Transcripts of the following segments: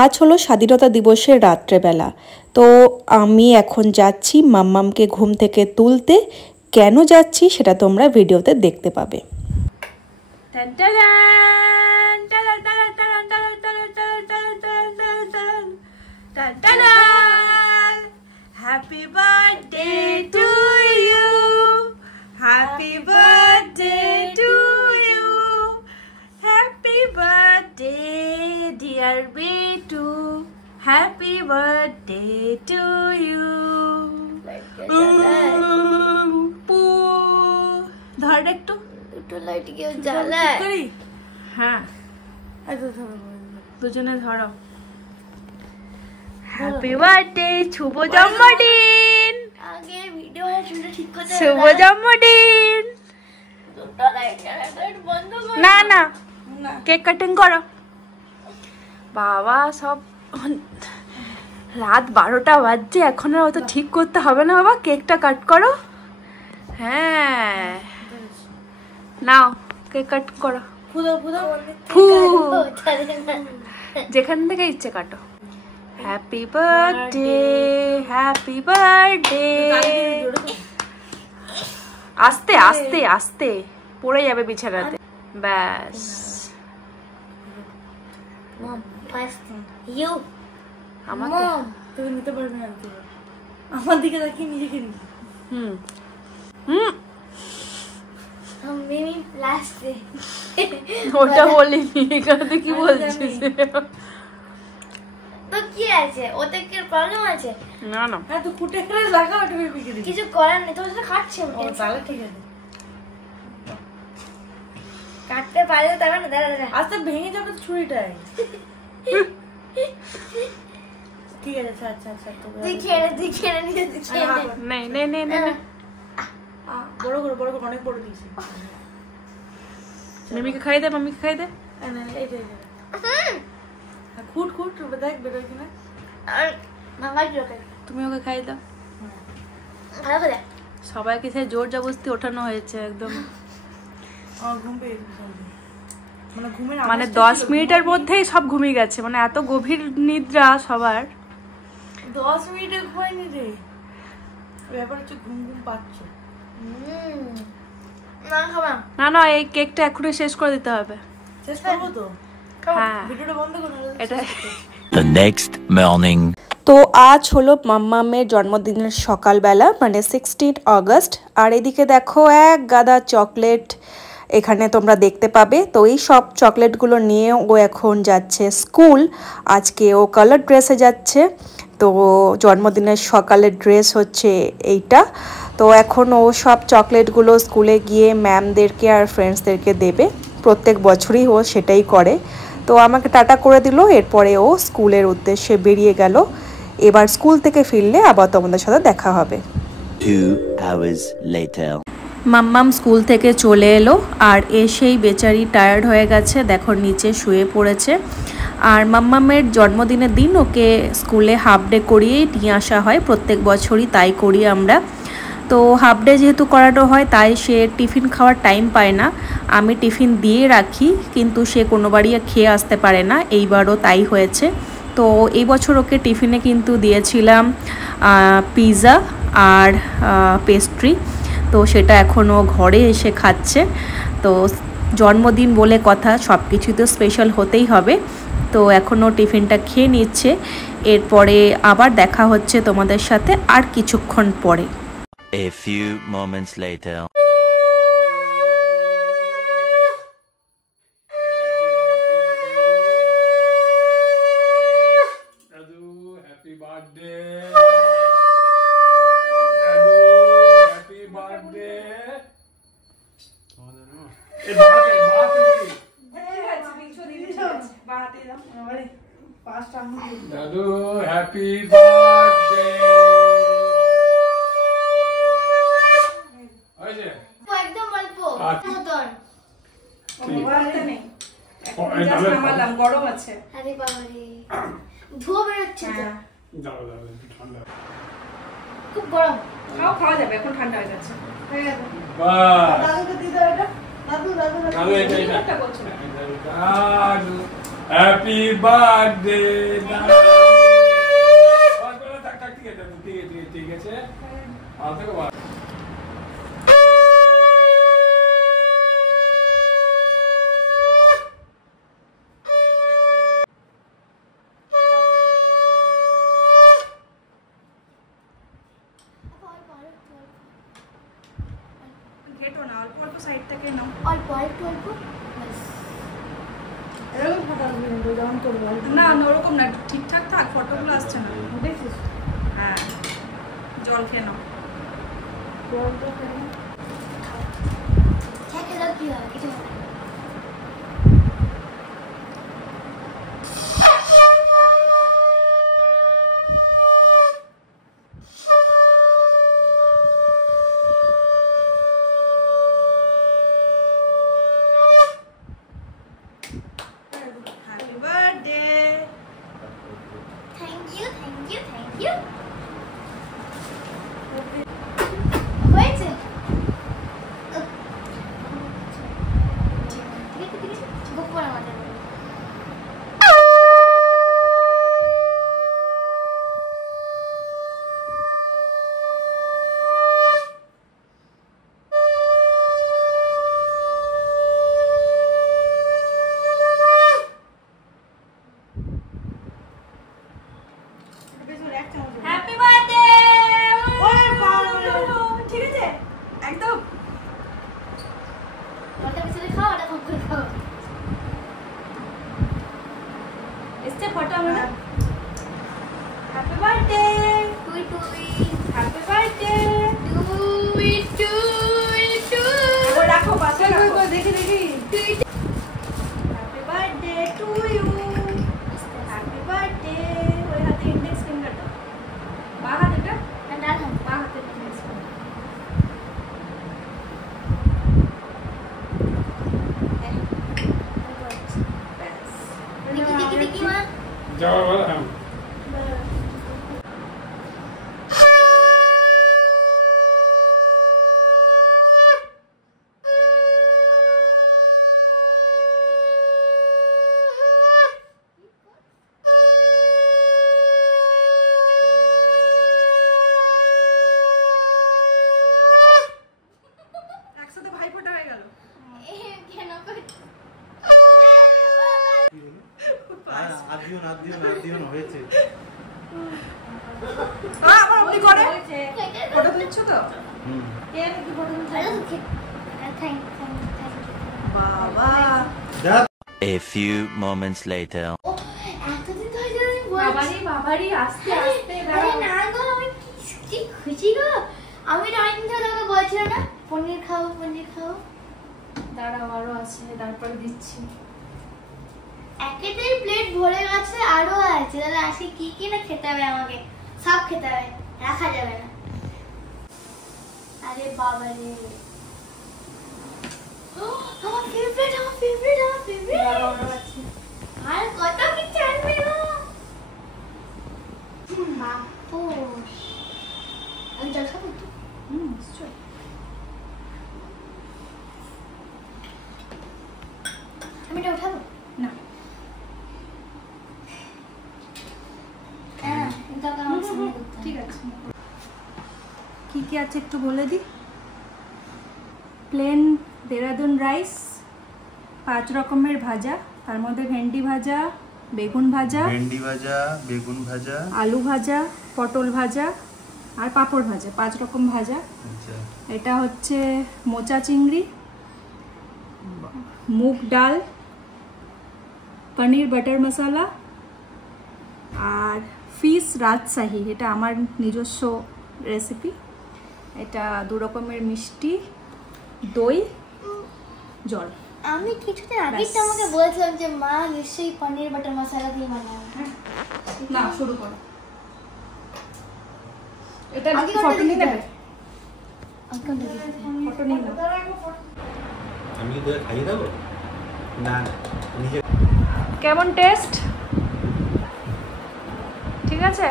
আজ হলো স্বাধীনতা দিবসের রাত্রেবেলা। তো আমি এখন যাচ্ছি মাম্মামকে ঘুম থেকে তুলতে। কেন যাচ্ছি সেটা তোমরা ভিডিওতে দেখতে পাবে। Happy birthday to you. Happy birthday to you. Happy birthday dear Bitu. Happy birthday to you. ধর একটু লাইট কেউ জ্বালায় করি। হ্যাঁ দুজনে ধরো। হ্যাপি বার্থডে, শুভ জন্মদিন। আগে ভিডিও ঠিক করে শুভ জন্মদিন। না না কেক কাটিং করো বাবা। সব রাত 12টা বাজছে, এখন আর অত ঠিক করতে হবে না বাবা, কেকটা কাট করো। হ্যাঁ নাও কেক কাট করো। যেখান থেকে ইচ্ছে কাটো। Happy birthday, happy birthday. আস্তে আস্তে আস্তে পড়ে যাবে বিছানাতে। ব্যাস আমার দিকে তাকিয়ে নিজেকে ওটা বলিনি, এখানে কি বলছিস? তো কি আছে ওতে, কি প্রবলেম আছে? না না হ্যাঁ, তো কুটে করে লাগা, ওটা বিক্রি দিই, কিছু করার নেই। তো সেটা খাচ্ছে ও, তাহলে ঠিক আছে কাটতে পারে। তারপর না দাঁড়া দাঁড়া, আস্তে ভেঙে যাবে ছুরিটাই। ঠিক আছে আচ্ছা আচ্ছা আচ্ছা, তো দেখে নিয়ে দেখে নেই নেই নেই নেই বড় করে বড় করে অনেক বড় দিয়েছি। মিমিকে খাই দে, মাম্মিকে খাই দে। এই যে খুট খুট দেখ বেরোয় কিনা। তুমি ওকে খাই দাও। সবাইকে সে জোর জবরদস্তি ওঠানো হয়েছে একদম। মানে 10 মিনিটের মধ্যেই সব ঘুমিয়ে গেছে, মানে এত গভীর নিদ্রা সবার। 10 মিনিটে ঘুমায়নি রে, ব্যাপার হচ্ছে ঘুম ঘুম পাচ্ছ। না না এই কেকটা এখনই শেষ করে দিতে হবে। শেষ করবো তো? হ্যাঁ ভিডিওটা বন্ধ করো। এটা The next morning. তো আজ হলো মাম্মামের জন্মদিনের সকালবেলা, মানে 16 আগস্ট। আর এদিকে দেখো এক গাদা চকলেট এখানে তোমরা দেখতে পাবে। তো এই সব চকলেটগুলো নিয়ে ও এখন যাচ্ছে স্কুল। আজকে ও কালার ড্রেসে যাচ্ছে। তো জন্মদিনের সকালের ড্রেস হচ্ছে এইটা। তো এখন ও সব চকলেটগুলো স্কুলে গিয়ে ম্যামদেরকে আর ফ্রেন্ডসদেরকে দেবে। প্রত্যেক বছরই ও সেটাই করে। তো আমাকে টাটা করে দিল, এরপরে ও স্কুলের উদ্দেশ্যে বেরিয়ে গেল। এবার স্কুল থেকে ফিরলে আবার তোমাদের সাথে দেখা হবে। 2 hours later. মাম্মাম স্কুল থেকে চলে এলো, আর এসেই বেচারি টায়ার্ড হয়ে গেছে, দেখো নিচে শুয়ে পড়েছে। আর মাম্মামের জন্মদিনের দিন ওকে স্কুলে হাফ ডে করিয়েই নিয়ে আসা হয়, প্রত্যেক বছরই তাই করি আমরা। তো হাফ ডে যেহেতু করানো হয় তাই সে টিফিন খাওয়ার টাইম পায় না। আমি টিফিন দিয়ে রাখি, কিন্তু সে কোনোবারই খেয়ে আসতে পারে না, এইবারও তাই হয়েছে। তো এই বছর ওকে টিফিনে কিন্তু দিয়েছিলাম পিৎজা আর পেস্ট্রি। তো সেটা এখনও ঘরে এসে খাচ্ছে। তো জন্মদিন বলে কথা, সব কিছুই তো স্পেশাল হতেই হবে। তো এখনও টিফিনটা খেয়ে নিচ্ছে। এরপরে আবার দেখা হচ্ছে তোমাদের সাথে আর কিছুক্ষণ পরে। A few moments later. Happy birthday. দাদু হ্যাপি বার্থডে। একদম অল্প মতন গরম আছে। আরে বাবারে ধোয়া বেরোচ্ছে তো। দাঁড়াও দাঁড়াও ঠান্ডা, খুব গরম। খাওয়া যাবে, এখন ঠান্ডা হয়ে গেছে। বাহ দাদুকে দিয়ে দাও এটা। দাদু দাদু দাদু এটা এটা দাদু হ্যাপি বার্থডে ঠিক আছে আর থেকে ঘেটো না, অল্প অল্প সাইড থেকে নাও, অল্প অল্প অল্প এরকম ফটো আসবে যেমন করবো না, ওরকম না, ঠিকঠাক থাক, ফটোগুলো আসছে না, দেখছিস? হ্যাঁ, জল খেয়ে নাও। খেতে দাও, কি হয় কিছু হবে না। Happy birthday. Thank you thank you thank you. হয়েছে ঠিক আছে ঠিক আছে, বুক করে আমাদের হ্যাপি বার্থডে। ঠিক আছে একদম। ওটা পিছনে খাও, ওটা কম করে খাও। এসছে ফটো আমাদের। Happy birthday. টুই টুই হ্যাপি বার্থডে। টুই টুই টুই। এবার রাখো পাশে রাখো। দেখি দেখি টুই happy birthday to you. Happy birthday. ওই হাতে ইন্ডেক্স ফিঙ্গারটা, বাঁ হাতেটা, ডান হাত। বাঁ হাতে ইন্ডেক্স ফিঙ্গার। দেখি দেখি দেখি মা। যাওয়ার বেলা হ্যাঁ একসাথে ভাই ফোটা হয়ে গেল। কেন করছিস? আদিয়ন হয়েছে। আমার অমনি করে ফটো তুলছো তো? কে নাকি ফটো তুলছো? থ্যাংক বাবা A few moments later. ও এতদিন ধরে যদি বলছি বাবারি আস্তে আস্তে আরে না গো, আমি কি খুশি গো। আমি অনেকদিন ধরে তোমাকে বলছিলাম না পনির খাও পনির খাও। দাঁড়াও আরো আছে, তারপরে দিচ্ছি। একেতেই প্লেট ভরে গেছে, আরো আছে। তাহলে আজকে কি কি না খেতে হবে, আমাকে সব খেতে হবে, রাখা যাবে না। আরে বাবা রে, আমার ফেভারিট আমার ফেভারিট আমার ফেভারিট। আর কত কি চাইবে গো বাপুস। আমি জল খাবো তো? নিশ্চয়ই। আমি এটা উঠাবো না হ্যাঁ, এটা আমার সামনে করতে হবে। ঠিক আছে। কি কি আছে একটু বলে দিই। প্লেন দেরাদুন রাইস, 5 রকমের ভাজা, তার মধ্যে ভেন্ডি ভাজা, বেগুন ভাজা, ভেন্ডি ভাজা, বেগুন ভাজা, আলু ভাজা, পটল ভাজা আর পাঁপড় ভাজা, 5 রকম ভাজা। আচ্ছা এটা হচ্ছে মোচা চিংড়ি, মুগ ডাল, পনির বাটার মশলা আর ফিশ রাজশাহী, এটা আমার নিজস্ব রেসিপি। এটা 2 রকমের মিষ্টি, দই, জল। আমি কিছুদিন আগেই তো আমাকে বলেছিলাম যে মা নিশ্চয়ই পনির বাটার মশলা দিয়ে বানাবে। না শুরু করো। এটা আগে ফটো কোনটা নিয়ে দিতে নেবে? হবে? ফটো নিয়ে নাও। আমি কি তোকে খাইয়ে দেবো? না না নিজে। কেমন টেস্ট? ঠিক আছে,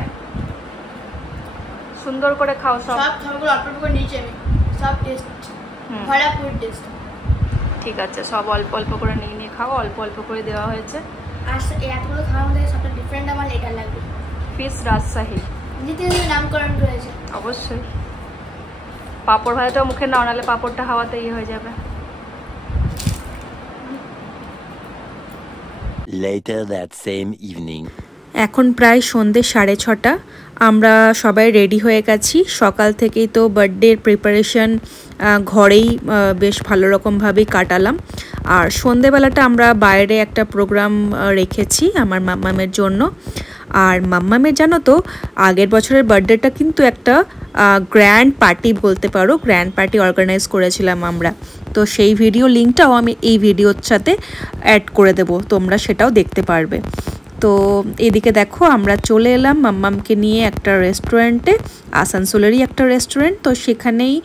সুন্দর করে খাও সব। সব খাবারগুলো অল্প অল্প করে নিয়েছি আমি, সব টেস্ট ভরাপুর টেস্ট। ঠিক আছে, সব অল্প অল্প করে নিয়ে নিয়ে খাও, অল্প অল্প করে দেওয়া হয়েছে। আর এতগুলো খাওয়ার মধ্যে সবটা ডিফারেন্ট আমার এটা লাগবে, ফিশ রাজশাহী দ্বিতীয় নামকরণ করেছে। অবশ্যই পাঁপড় ভাজাটা মুখে নাও, নাহলে পাঁপড়টা হাওয়াতে ইয়ে হয়ে যাবে। Later that same evening. এখন প্রায় সন্ধ্যে 6:30। আমরা সবাই রেডি হয়ে গেছি। সকাল থেকেই তো বার্থডের প্রিপারেশন ঘরেই বেশ ভালো রকমভাবেই কাটালাম। আর সন্ধ্যেবেলাটা আমরা বাইরে একটা প্রোগ্রাম রেখেছি আমার মাম্মামের জন্য। আর মাম্মামের জানো তো আগের বছরের বার্থডেটা কিন্তু একটা গ্র্যান্ড পার্টি বলতে পারো, গ্র্যান্ড পার্টি অর্গানাইজ করেছিলাম আমরা। তো সেই ভিডিও লিঙ্কটাও আমি এই ভিডিওর সাথে অ্যাড করে দেব, তোমরা সেটাও দেখতে পারবে। তো এদিকে দেখো আমরা চলে এলাম মাম্মামকে নিয়ে একটা রেস্টুরেন্টে, আসানসোলেরই একটা রেস্টুরেন্ট। তো সেখানেই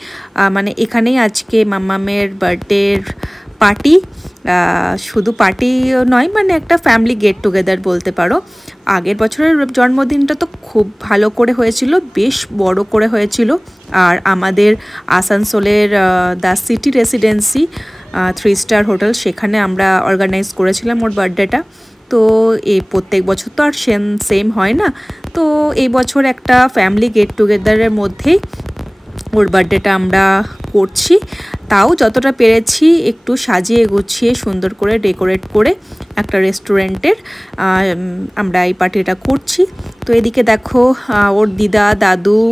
মানে এখানেই আজকে মাম্মামের বার্থডের পার্টি, শুধু পার্টি নয় মানে একটা ফ্যামিলি গেট টুগেদার বলতে পারো। আগের বছরের জন্মদিনটা তো খুব ভালো করে হয়েছিল, বেশ বড় করে হয়েছিল। আর আমাদের আসানসোলের the city residency 3 star hotel, সেখানে আমরা অর্গানাইজ করেছিলাম ওর বার্থডেটা। তো এই প্রত্যেক বছর তো আর সেম হয় না, তো এই বছর একটা ফ্যামিলি গেট টুগেদারের মধ্যেই ওর বার্থডেটা আমরা করছি। তাও যতটা পেরেছি একটু সাজিয়ে গুছিয়ে সুন্দর করে ডেকোরেট করে একটা রেস্টুরেন্টের আমরা এই পার্টিটা করছি। তো এদিকে দেখো ওর দিদা, দাদু,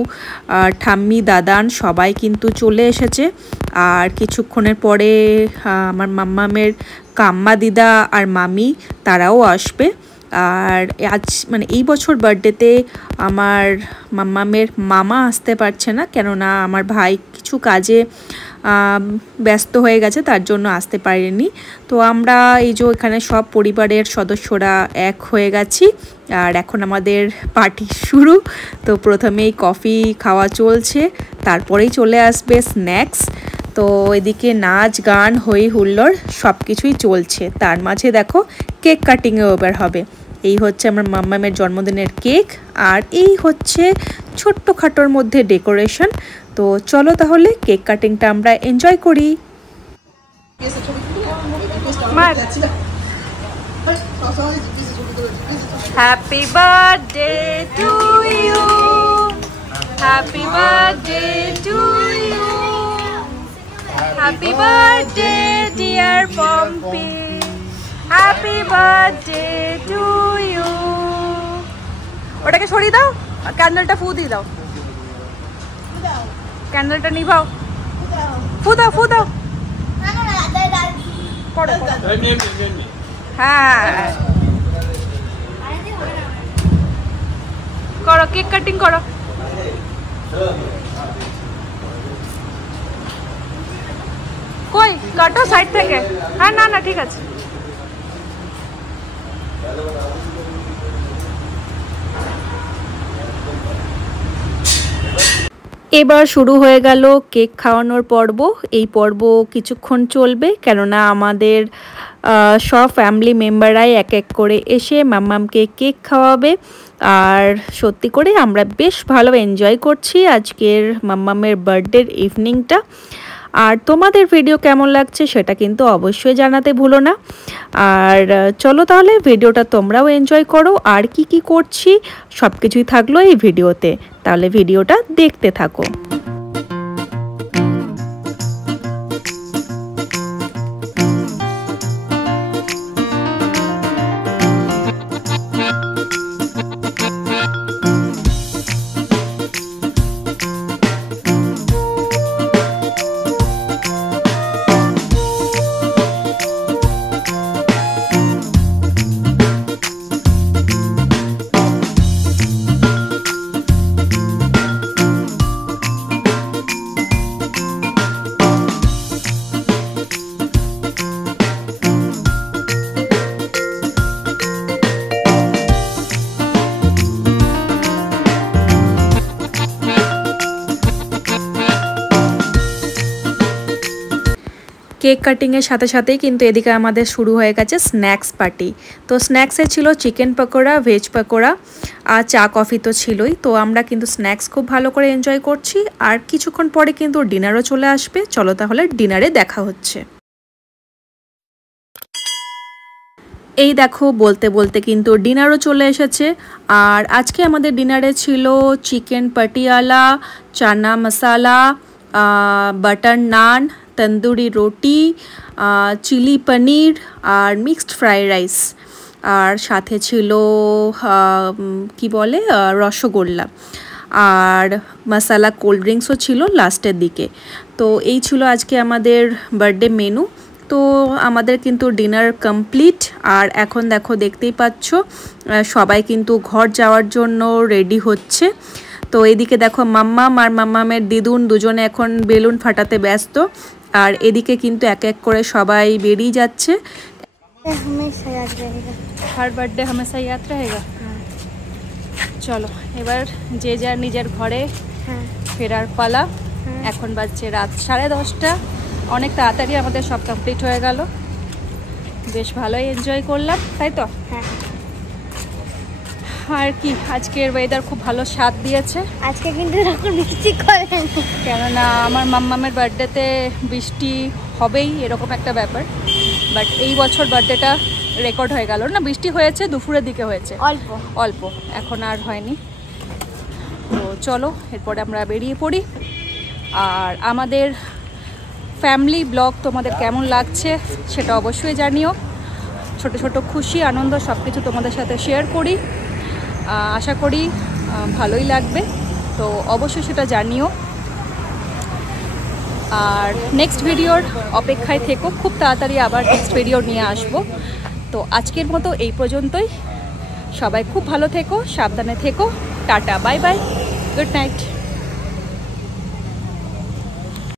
ঠাম্মি, দাদান সবাই কিন্তু চলে এসেছে। আর কিছুক্ষণের পরে আমার মাম্মামের কাম্মা দিদা আর মামি তারাও আসবে। আর আজ মানে এই বছর বার্থডেতে আমার মাম্মামের মামা আসতে পারছে না, কেননা আমার ভাই কিছু কাজে ব্যস্ত হয়ে গেছে, তার জন্য আসতে পারেনি। তো আমরা এই যে এখানে সব পরিবারের সদস্যরা এক হয়ে গেছি। আর এখন আমাদের পার্টি শুরু। তো প্রথমেই কফি খাওয়া চলছে, তারপরেই চলে আসবে স্ন্যাক্স। তো এদিকে নাচ গান হই হুল্লোড় সব কিছুই চলছে। তার মাঝে দেখো কেক কাটিংও এবার হবে। এই হচ্ছে আমার মাম্মামের জন্মদিনের কেক, আর এই হচ্ছে ছোট্টখাটোর মধ্যে ডেকোরেশন। তো চলো তাহলে কেক কাটিংটা আমরা এনজয় করি। Happy birthday to you, happy birthday to you, happy birthday dear Pompi, happy birthday to you. ওটাকে সরিয়ে দাও, ক্যান্ডেলটা ফু দিয়ে দাও, ক্যান্ডেলটা নিভাও, ফু দাও ফু দাও, হ্যাঁ করো, কেক কাটিং করো। কই কাটো সাইড থেকে, হ্যাঁ না না ঠিক আছে। এবার শুরু হয়ে গেল কেক খাওয়ানোর পর্ব। এই পর্ব কিছুক্ষণ চলবে, কেননা আমাদের সব ফ্যামিলি মেম্বাররাই এক এক করে এসে মাম্মামকে কেক খাওয়াবে। আর সত্যি করে আমরা বেশ ভালো এনজয় করছি আজকের মাম্মামের বার্থডের ইভিনিংটা। আর তোমাদের ভিডিও কেমন লাগছে সেটা কিন্তু অবশ্যই জানাতে ভুলো না। আর চলো তাহলে ভিডিওটা তোমরাও এনজয় করো। আর কি কি করছি সব কিছুই থাকলো এই ভিডিওতে, তাহলে ভিডিওটা দেখতে থাকো। কেক কাটিংয়ের সাথে সাথেই কিন্তু এদিকে আমাদের শুরু হয়ে গেছে স্ন্যাক্স পার্টি। তো স্ন্যাক্সে ছিল চিকেন পকোড়া, ভেজ পকোড়া আর চা কফি তো ছিলই। তো আমরা কিন্তু স্ন্যাক্স খুব ভালো করে এনজয় করছি। আর কিছুক্ষণ পরে কিন্তু ডিনারও চলে আসবে। চলো তাহলে ডিনারে দেখা হচ্ছে। এই দেখো বলতে বলতে কিন্তু ডিনারও চলে এসেছে। আর আজকে আমাদের ডিনারে ছিল চিকেন পাটিয়ালা, চানা মশালা, বাটার নান, তন্দুরি রুটি, চিলি পনির আর মিক্সড ফ্রাইড রাইস, আর সাথে ছিল কি বলে রসগোল্লা, আর মশালা কোল্ড ড্রিঙ্কসও ছিল লাস্টের দিকে। তো এই ছিল আজকে আমাদের বার্থডে মেনু। তো আমাদের কিন্তু ডিনার কমপ্লিট। আর এখন দেখো দেখতেই পাচ্ছ সবাই কিন্তু ঘর যাওয়ার জন্য রেডি হচ্ছে। তো এইদিকে দেখো মাম্মাম আর মাম্মামের দিদুন দুজনে এখন বেলুন ফাটাতে ব্যস্ত। আর এদিকে কিন্তু এক এক করে সবাই বেরিয়ে যাচ্ছে। हर बर्थडे हमेशा याद रहेगा। চলো এবার যে যার নিজের ঘরে ফেরার পালা। এখন বাজছে রাত 10:30। অনেক তাড়াতাড়ি আমাদের সব কমপ্লিট হয়ে গেল। বেশ ভালোই এনজয় করলাম, তাই তো? হ্যাঁ। আর কি, আজকের ওয়েদার খুব ভালো স্বাদ দিয়েছে। আজকে কিন্তু এরকম বৃষ্টি করেনি, কেননা আমার মাম্মামের বার্থডেতে বৃষ্টি হবেই এরকম একটা ব্যাপার। বাট এই বছর বার্থডেটা রেকর্ড হয়ে গেল না, বৃষ্টি হয়েছে দুপুরের দিকে হয়েছে, অল্প অল্প, এখন আর হয়নি। তো চলো এরপরে আমরা বেরিয়ে পড়ি। আর আমাদের ফ্যামিলি ব্লগ তোমাদের কেমন লাগছে সেটা অবশ্যই জানিও। ছোট ছোট খুশি আনন্দ সব কিছু তোমাদের সাথে শেয়ার করি, আশা করি ভালোই লাগবে। তো অবশ্যই সেটা জানিও। আর নেক্সট ভিডিওর অপেক্ষায় থেকো, খুব তাড়াতাড়ি আবার নেক্সট ভিডিও নিয়ে আসবো। তো আজকের মতো এই পর্যন্তই। সবাই খুব ভালো থেকো, সাবধানে থেকো। Tata, bye bye, good night.